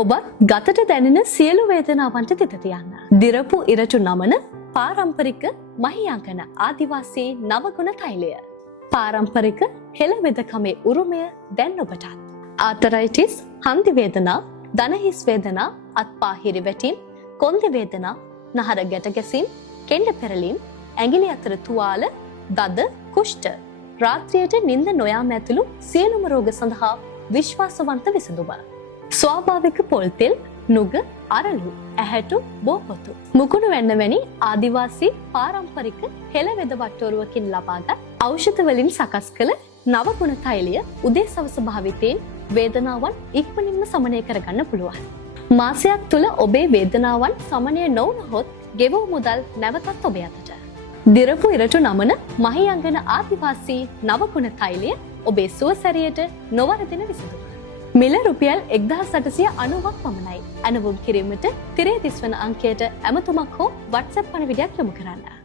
ඔබත් ගතට දැනෙන සියලු වේදනාවන්ට තිත තියන්න. දිරපු ඉරටු නමන පාරම්පරික මහියංගන ආදිවාසී නවගුණ තෛලය. පාරම්පරික හෙළවෙදකමේ උරුමය දැන් ඔබටත්. ආතරයිටිස්, හන්දි වේදනා, දනහිස් වේදනා, අත්පා හිරිවැටීම්, කොන්දේ වේදනා, නහර ගැට ගැසීම්, කෙන්ඩ පෙරලීම්, ඇඟිලි අතර තුවාල, දද, කුෂ්ඨ, රාත්‍රියට නිින්ද නොයාම ඇතුළු සියලුම රෝග සඳහා විශ්වාසවන්ත විසඳුම. ස්වාභාවික පොල් තෙල්, නුග, අරලු, ඇහැටු, බෝපොතු, මුකුණු වෙන්න වැනි ආදිවාසී පාරම්පරික හෙළවෙද වට්ටෝරුවකින් ලබාගත් ඖෂධ වලින් සකස් කළ නවගුණ තෛලය උදේ සවස භාවිතයෙන් වේදනාවන් ඉක්මනින්ම සමනය කරගන්න පුළුවන්. මාසයක් තුළ ඔබේ වේදනාවන් සමනය නොවුනහොත් ගෙවූ මුදල් නැවතත් ඔබ අතට. දිරපු ඉරටු නමන මහියංගන ආදිවාසී නවගුණ තෛලය ඔබේ සුවසැරියට නොවරදින විසඳුම. මිල රුපියල් 1890ක් පමණයි. ඇනවුම් කිරීමට තිරේ දිස්වන අංකයට ඇමතුමක් හෝ WhatsApp පණිවිඩයක් යොමු කරන්න.